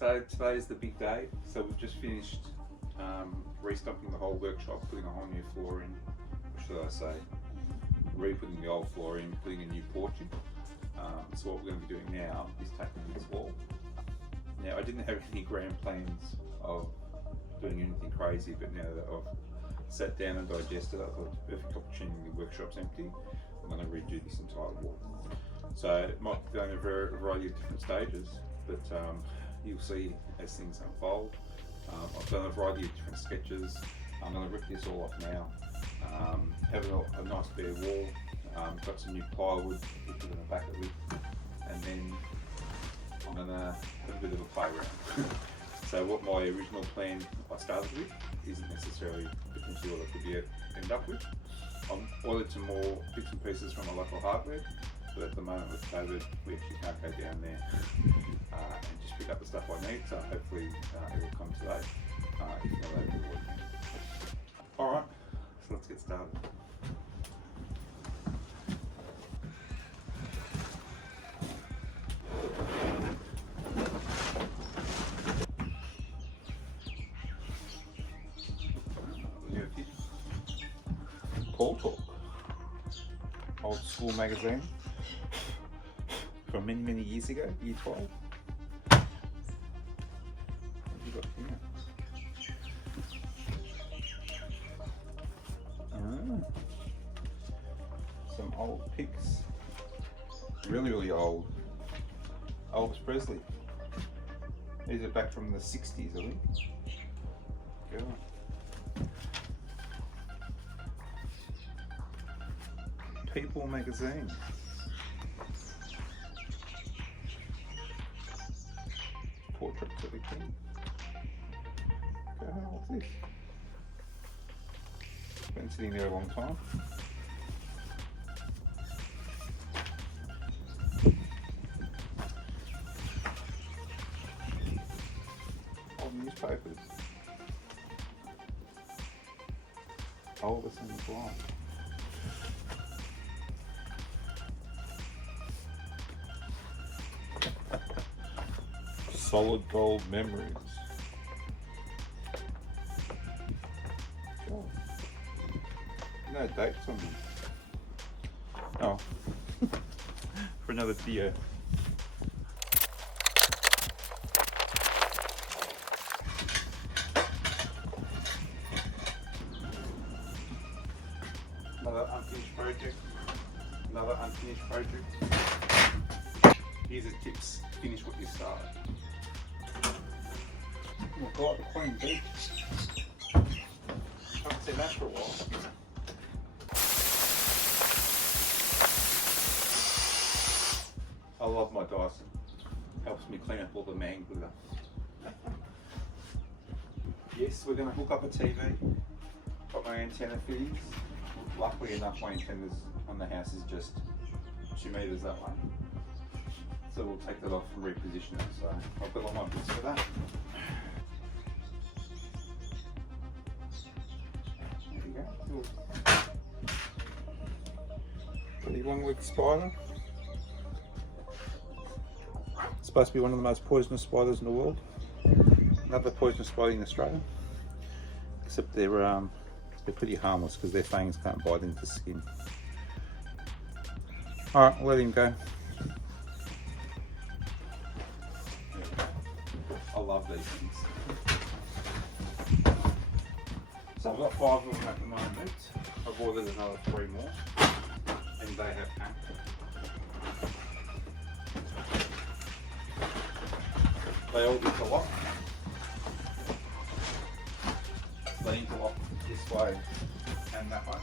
So today's the big day. So we've just finished restocking the whole workshop, putting a whole new floor in, or should I say, re-putting the old floor in, putting a new porch in. So what we're going to be doing now is tackling this wall. Now I didn't have any grand plans of doing anything crazy, but now that I've sat down and digested, I thought it's a perfect opportunity. The workshop's empty. I'm going to redo this entire wall. So it might be going a variety of different stages, but you'll see as things unfold. I've done a variety of different sketches. I'm going to rip this all off now. Have a nice bare wall. Got some new plywood which we're going to back it with, and then I'm going to have a bit of a playground. So what my original plan I started with isn't necessarily potentially what I could end up with. I've ordered some more bits and pieces from my local hardware, but at the moment with COVID we actually can't go down there and just pick up the stuff I need, so hopefully it will come today, if not over the weekend. Alright, so let's get started. Call Talk, old school magazine from many years ago, year 12. What have you got here? Some old pics, really old. Elvis Presley. These are back from the 60s, I think. Go on. People magazine. Portrait of the king. What's this? Been sitting there a long time. Old newspapers. Elvis and his wife. Solid gold memories. Oh. No dates on them. Oh, for another video. Another unfinished project. Another unfinished project. Here's the tips. Finish what you started. Oh God, the Queen Beach. Haven't seen that for a while. I love my Dyson. Helps me clean up all the man glitter. Yes, we're going to hook up a TV. Got my antenna fittings. Luckily enough, my antennas on the house is just 2 meters that way. So we'll take that off and reposition it. So I've got all my bits for that. There you go. 31-week spider. It's supposed to be one of the most poisonous spiders in the world. Another poisonous spider in Australia. Except they're pretty harmless because their fangs can't bite into the skin. Alright, I'll let him go. I love these things. So I've got 5 of them at the moment. I've ordered another 3 more, and they have packed. They all interlock. They interlock this way and that way.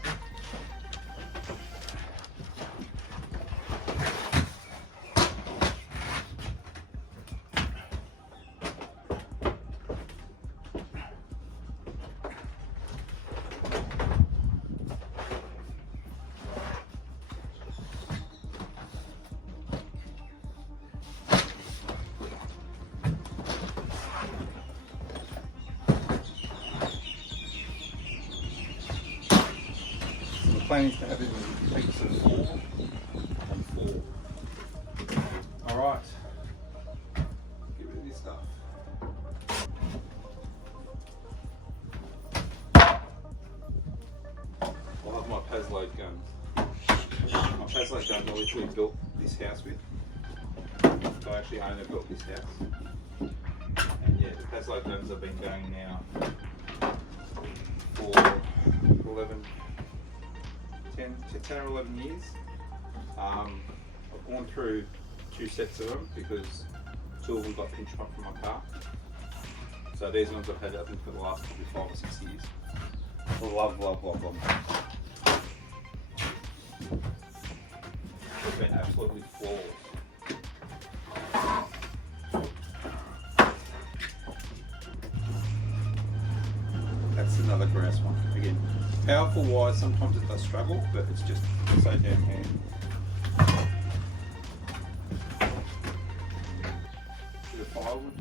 Planning to have it in peaks of 4 and 4. Alright, get rid of this stuff. Pazzo Jones I literally built this house with. So I actually own and built this house. And yeah, the Pazzo Jones I've been going now for 10 or 11 years. I've gone through 2 sets of them because 2 of them got pinch popped from my car. So these ones I've had I think for the last probably 5 or 6 years. Love them. They've been absolutely flawless. That's another grass one. Again, powerful wise, sometimes it does struggle, but it's just so damn handy. Bit of firewood.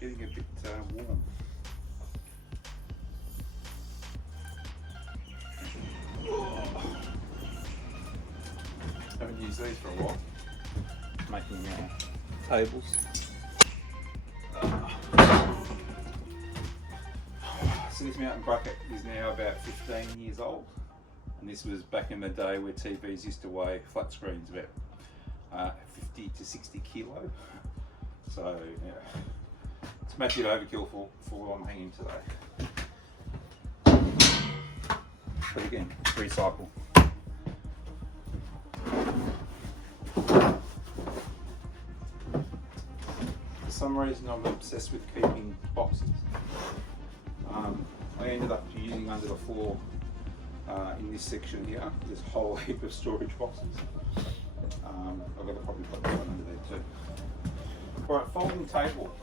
Getting a bit warm. Haven't used these for a while. Making tables. So this mountain bucket is now about 15 years old, and this was back in the day where TVs used to weigh, flat screens, about 50 to 60 kilo. So yeah, it's massive overkill for what I'm hanging today. But again, recycle. For some reason I'm obsessed with keeping boxes. I ended up using under the floor in this section here, this whole heap of storage boxes. I've got to probably put that one under there too. Alright, folding table.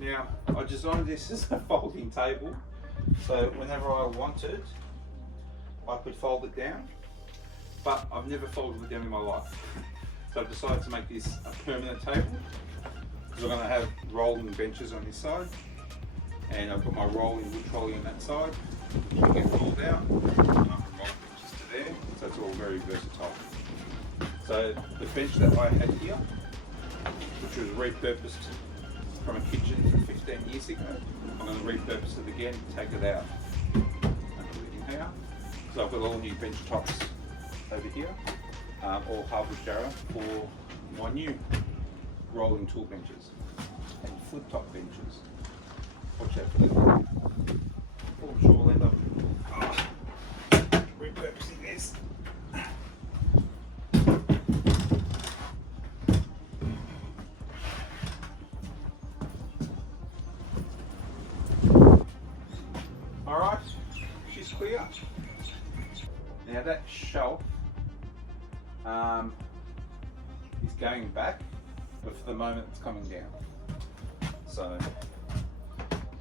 Now, I designed this as a folding table, so whenever I wanted, I could fold it down, but I've never folded it down in my life. So I've decided to make this a permanent table, because I'm going to have rolling benches on this side, and I've got my rolling wood trolley on that side, which will get rolled out, and I can roll benches to there, so it's all very versatile. So the bench that I had here, which was repurposed from a kitchen from 15 years ago, I'm going to repurpose it again, take it out and put it in here. So I've got all new bench tops over here, all Harvard Jarrah for my new rolling tool benches and flip top benches. Watch out for that. I'm sure we'll end up repurposing this. Alright, she's clear. Now that shelf is going back, but for the moment it's coming down. So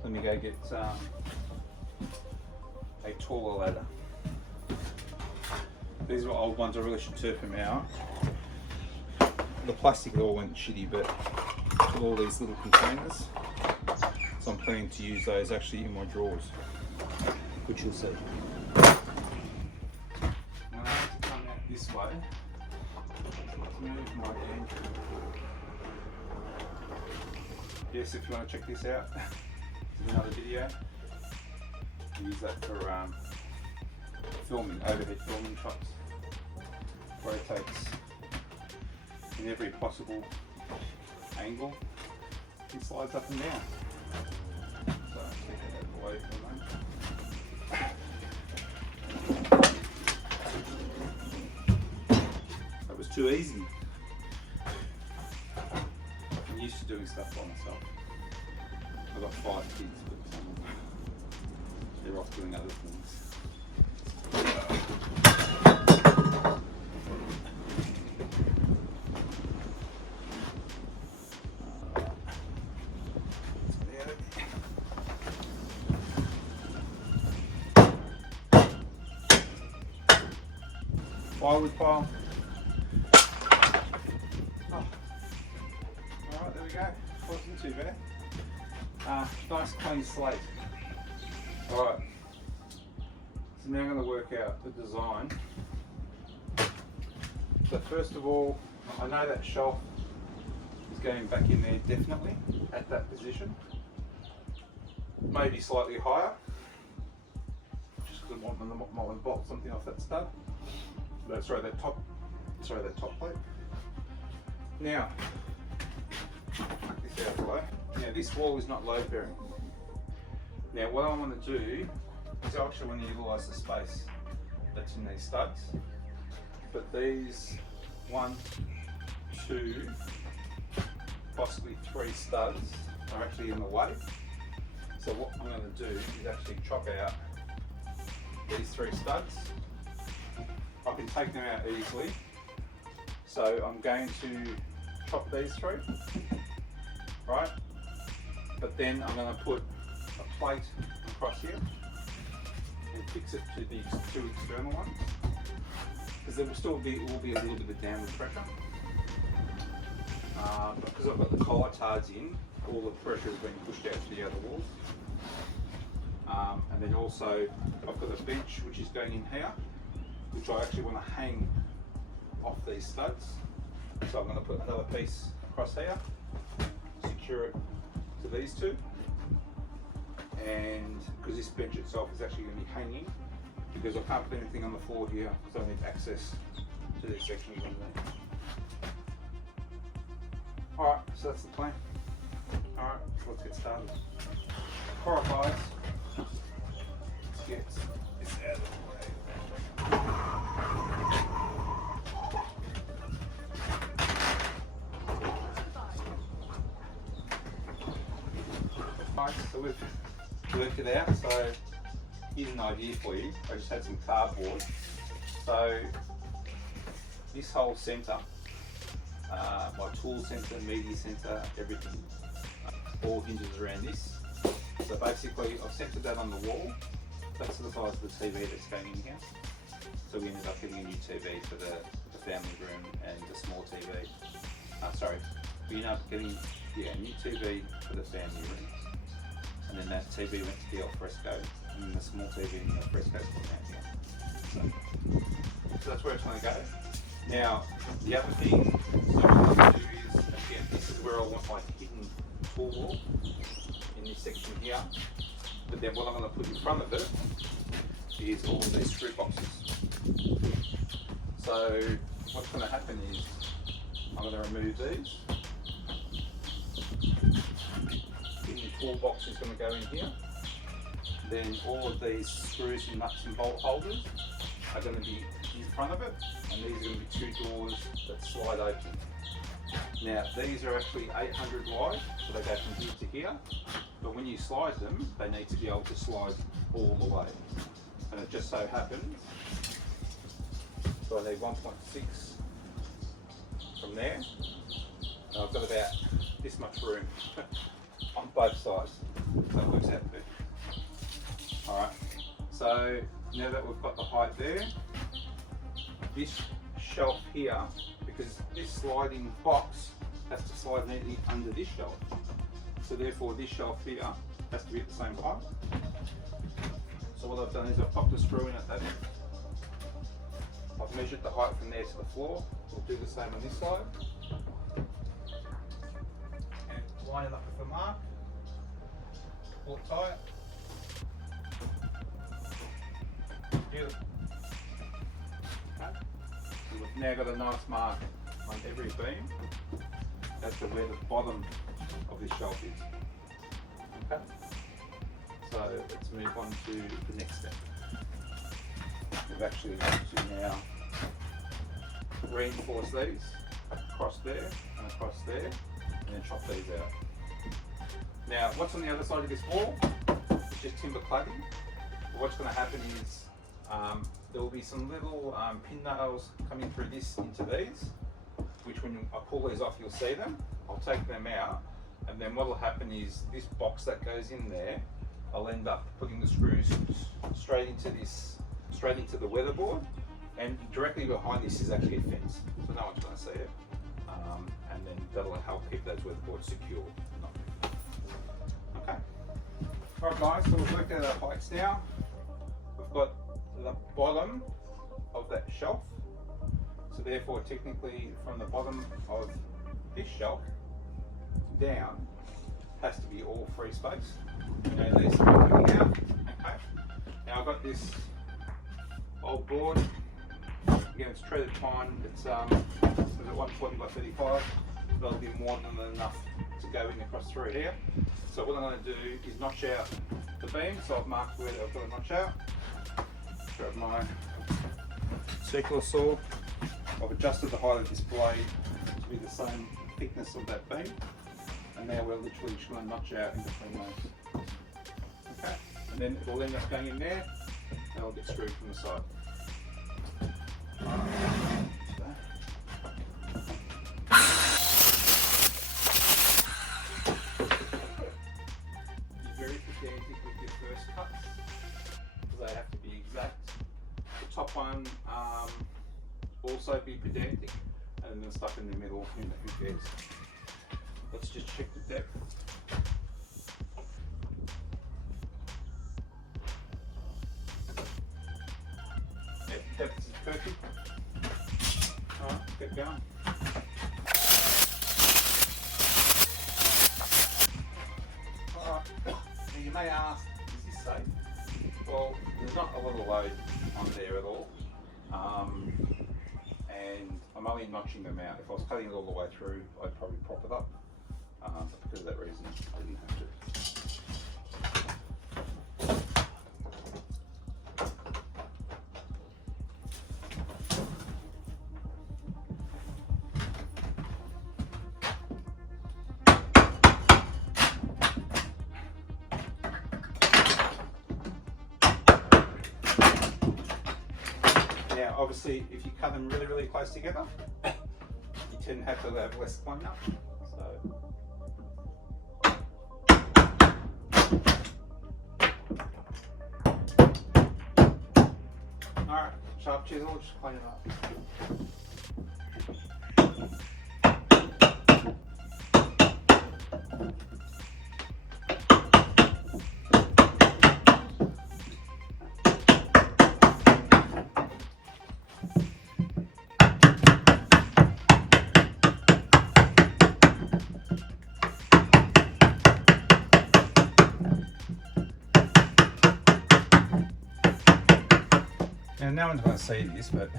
let me go get a taller ladder. These were old ones, I really should turf them out. The plastic all went shitty, but took all these little containers. So I'm planning to use those actually in my drawers, which you'll see. Now I have to come out this way. Let's move my hand. Yes, if you want to check this out, this is another video. I use that for filming, overhead filming shots. Rotates in every possible angle. It slides up and down. So I'll take that out of the way for a moment. That was too easy. I'm used to doing stuff by myself. I've got 5 kids, but they're off doing other things. Firewood pile. Oh. Alright, there we go. Wasn't too bad. Nice clean slate. Alright. So now I'm going to work out the design. So first of all, I know that shelf is going back in there definitely at that position. Maybe slightly higher, just because I want to bolt something off that stud. Sorry, that top plate. Now, this out of the way. Now this wall is not load bearing. Now what I want to do is I actually want to utilise the space that's in these studs. But these 1, 2, possibly 3 studs are actually in the way. So what I'm going to do is actually chop out these 3 studs. I can take them out easily. So I'm going to chop these 3, right? But then I'm going to put a plate across here and fix it to the 2 external ones, because there will be a little bit of downward pressure. But because I've got the collar tards in, all the pressure is being pushed out to the other walls. And then also I've got a bench which is going in here, which I actually want to hang off these studs. So I'm going to put another piece across here, secure it to these 2. And because this bench itself is actually going to be hanging, because I can't put anything on the floor here, so I need access to these sections on there. Alright, so that's the plan. Alright, let's get started. Alright guys, let's get this out of the way. Alright, so we've worked it out, so here's an idea for you. I just had some cardboard. So this whole centre, my tool centre, media centre, everything, all hinges around this. So basically I've centred that on the wall. That's the size of the TV that's going in here. So we ended up getting a new TV for the family room and a small TV. We ended up getting a new TV for the family room. And then that TV went to the alfresco, and then the small TV in the alfresco is put out here. So that's where it's going to go. Now, the other thing that I'm going to do is, again, this is where I want my hidden tool wall, in this section here. But then what I'm going to put in front of it is all of these screw boxes. So what's going to happen is, I'm going to remove these. The toolbox is going to go in here. Then all of these screws and nuts and bolt holders are going to be in front of it, and these are going to be 2 doors that slide open. Now these are actually 800 wide, so they go from here to here, but when you slide them, they need to be able to slide all the way. And it just so happens, so I need 1.6 from there, and I've got about this much room on both sides, so it works out good. Alright, so now that we've got the height there, this shelf here, because this sliding box has to slide neatly under this shelf, so therefore this shelf here has to be at the same height. So what I've done is I've popped a screw in at that end. I've measured the height from there to the floor. We'll do the same on this side. And line it up with a mark. Pull it tight. Beautiful. Okay. So we've now got a nice mark on every beam as to where the bottom of this shelf is. Okay. So let's move on to the next step. We've actually got to now reinforce these across there and across there, and then chop these out. Now, what's on the other side of this wall? It's just timber cladding. But what's going to happen is there will be some little pin nails coming through this into these, which when I pull these off, you'll see them. I'll take them out, and then what will happen is this box that goes in there, I'll end up putting the screws straight into the weatherboard, and directly behind this is actually a fence, so no one's going to see it, and then that'll help keep those weatherboards secure. Okay. Alright guys, so we've worked out our heights now. We've got the bottom of that shelf, so therefore technically from the bottom of this shelf down has to be all free space. And there's something coming out. Okay. Now I've got this old board. Again, it's treated pine. It's at 140 by 35. That'll be more than enough to go in across through here. So what I'm going to do is notch out the beam. So I've marked where I've got to notch out. Grab my circular saw. I've adjusted the height of this blade to be the same thickness of that beam. And now we're literally just going to notch out in between those. Okay, and then it'll end up going in there, and it'll get screwed from the side. Be very pedantic with your first cuts, because they have to be exact. The top one also be pedantic, and then the stuff in the middle, who cares? Let's just check the depth. Yeah, depth is perfect. Alright, keep going. Alright, now you may ask, is this safe? Well, there's not a lot of load on there at all. And I'm only notching them out. If I was cutting it all the way through, I'd probably prop it up. But because of that reason, I didn't have to. Now, obviously, if you cut them really, really close together, you tend to have to have less clean up. So. Alright, sharp chisel, just clean it up. And no one's going to see this, but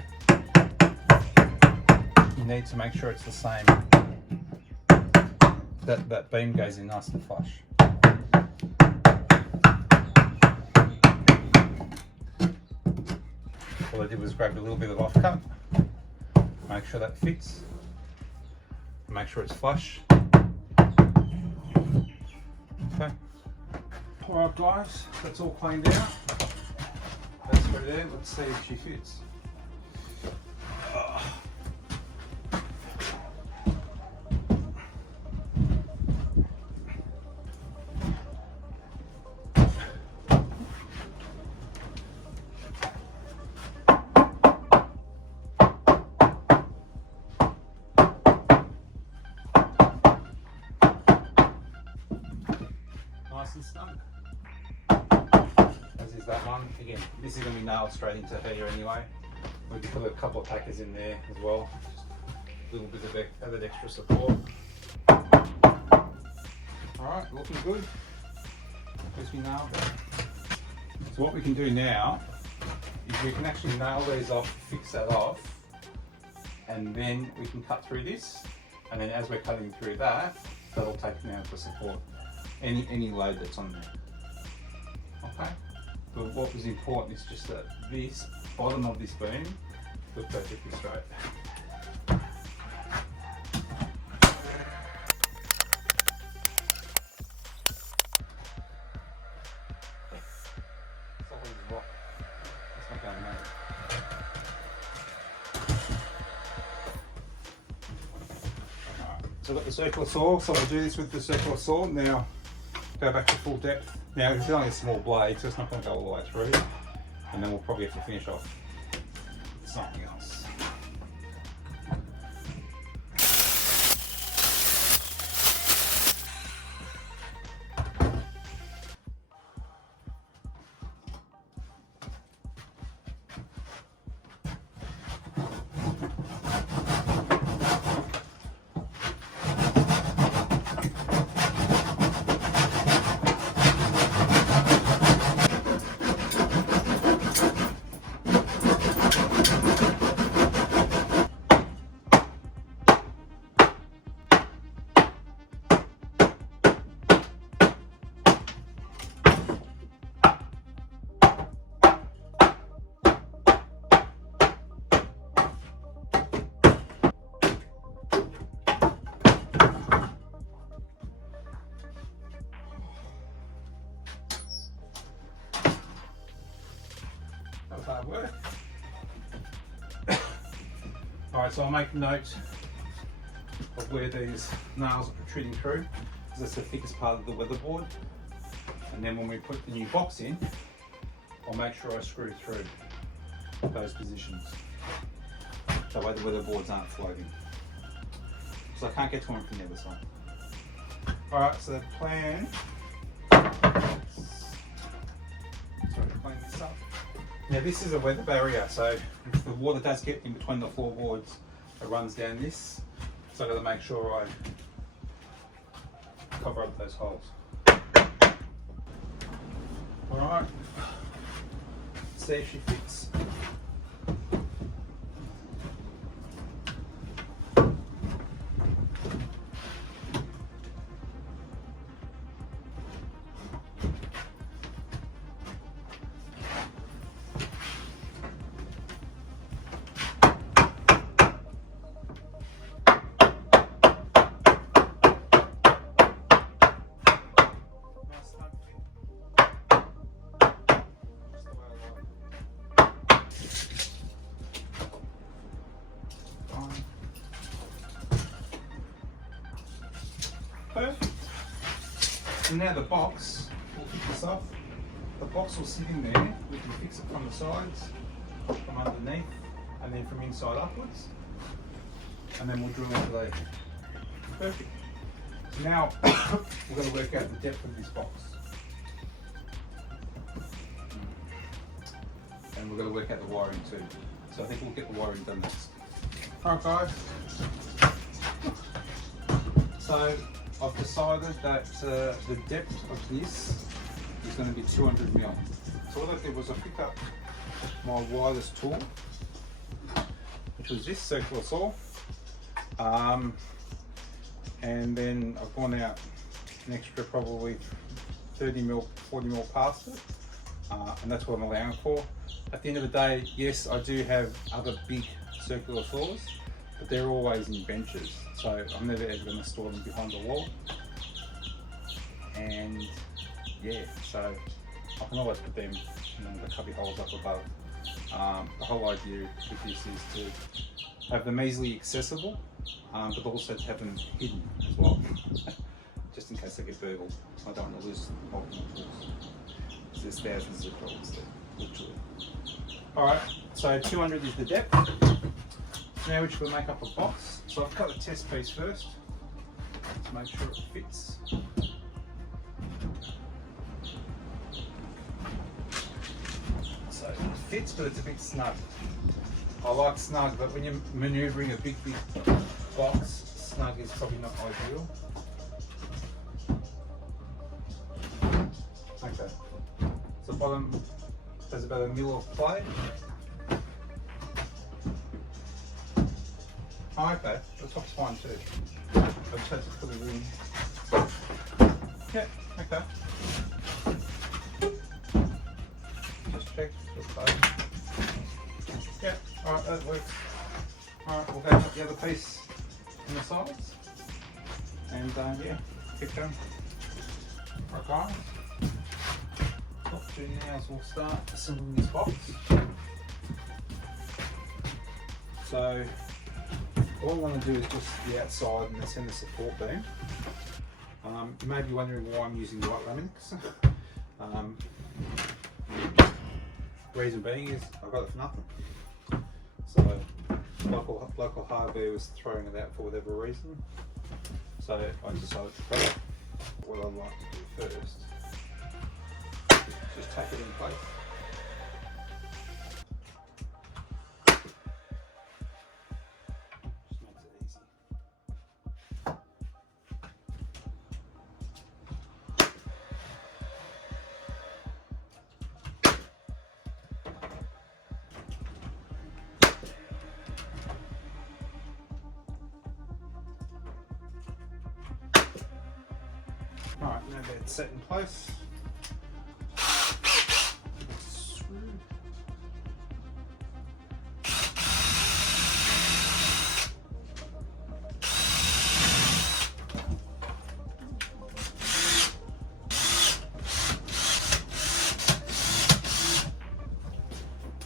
you need to make sure it's the same. That beam goes in nice and flush. All I did was grab a little bit of offcut, make sure that fits, make sure it's flush. Okay. Alright guys, that's all cleaned out. That's through there. Let's see if she fits. Nice and snug. As is that one. Again, this is going to be nailed straight into here anyway. We can put a couple of packers in there as well. Just a little bit of added extra support. Alright, looking good. Just be nailed there. So what we can do now is we can actually nail these off, fix that off, and then we can cut through this, and then as we're cutting through that, that'll take now to support any load that's on there. Okay? But what was important is just that this bottom of this beam looked perfectly straight. Solid rock. That's not going to make it. Alright, so I've got the circular saw, so we'll do this with the circular saw. Now go back to full depth. Now it's only a small blade, so it's not going to go all the way through, and then we'll probably have to finish off with something else. That was hard work. Alright, so I'll make a note of where these nails are protruding through, because that's the thickest part of the weatherboard. And then when we put the new box in, I'll make sure I screw through those positions. That way the weatherboards aren't floating. So I can't get to them from the other side. Alright, so the plan. Sorry to clean this up. Now this is a weather barrier, so if the water does get in between the floorboards, it runs down this. So I've got to make sure I cover up those holes. Alright, see if she fits. Perfect. And now the box, we'll pick this off. The box will sit in there. We can fix it from the sides, from underneath, and then from inside upwards. And then we'll drill into there. Perfect. So now we're going to work out the depth of this box. And we're going to work out the wiring too. So I think we'll get the wiring done next. Alright guys. So I've decided that the depth of this is going to be 200 mil. So what I did was I picked up my wireless tool, which was this circular saw, and then I've gone out an extra probably 30 mil, 40 mil past it, and that's what I'm allowing for. At the end of the day, yes, I do have other big circular saws, but they're always in benches, so I'm never ever going to store them behind the wall. And yeah, so I can always put them in the cubby holes up above. The whole idea with this is to have them easily accessible, but also to have them hidden as well, just in case they get burgled. I don't want to lose multiple tools. There's thousands of dollars there, literally. Alright, so 200 is the depth. Now we should make up a box. So I've cut the test piece first to make sure it fits. So it fits, but it's a bit snug. I like snug, but when you're manoeuvring a big box, snug is probably not ideal. Okay. So bottom has about a mil of play. Oh, okay, the top's fine too. I just had to put it in. Yeah, okay. Just check the play. Yeah, alright, that works. Alright, we'll go put the other piece on the sides. And yeah, keep going. Right guys. Now we'll start assembling this box. So all I want to do is just the outside and the centre support beam. You may be wondering why I'm using white laminates. Reason being is I got it for nothing. So local hardware was throwing it out for whatever reason. So I decided to cut it. What I'd like to do first, just tack it in place. Just makes it easy. Alright, now that's set in place.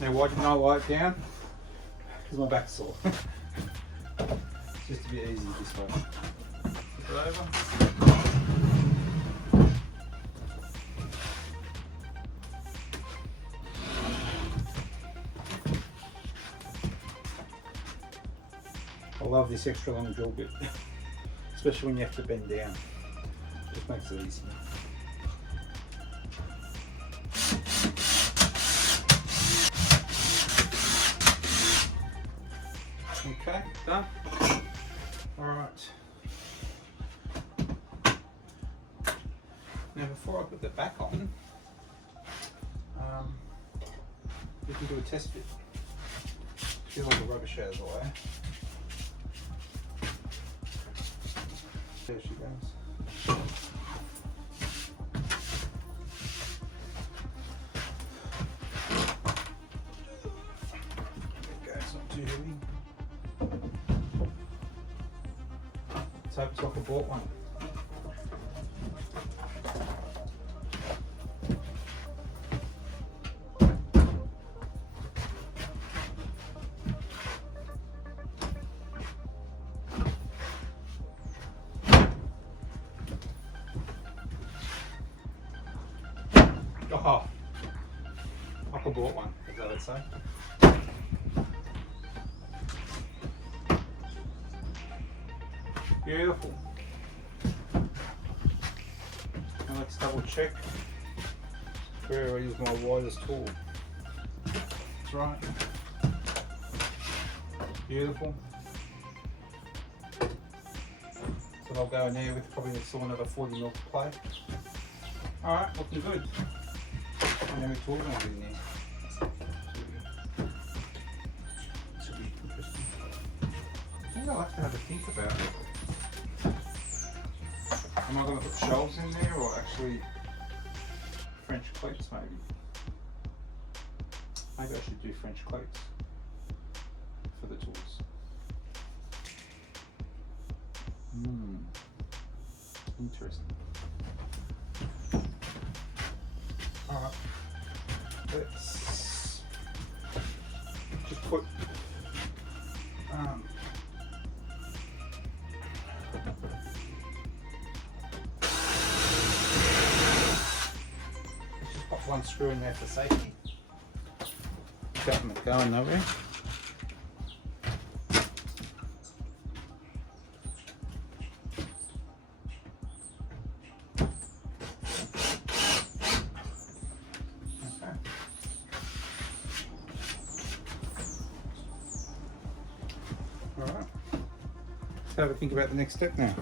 Now why didn't I lie it down? Because my back's sore. Just to be easy this way. Flip it over. I love this extra long drill bit, especially when you have to bend down. Just makes it easy. Okay, done. Alright. Now before I put the back on, we can do a test fit. Get all the rubbish out of the way. There she goes. There it goes, not too heavy. Let's hope it's like I bought one. Oh, like I bought one, is that what it say? Beautiful. Now let's double check where I use my widest tool. That's right. Beautiful. So I'll go in there with probably still another 40 mil to play. Alright, looking good. And then we tools on in there. This will be interesting. I think I'll have to have a think about it. Am I going to put shelves in there or actually French cleats maybe? Maybe I should do French cleats for the tools. Interesting. Alright, let's just put let's just pop one screw in there for safety. Got them going nowhere. Alright, let's have a think about the next step now.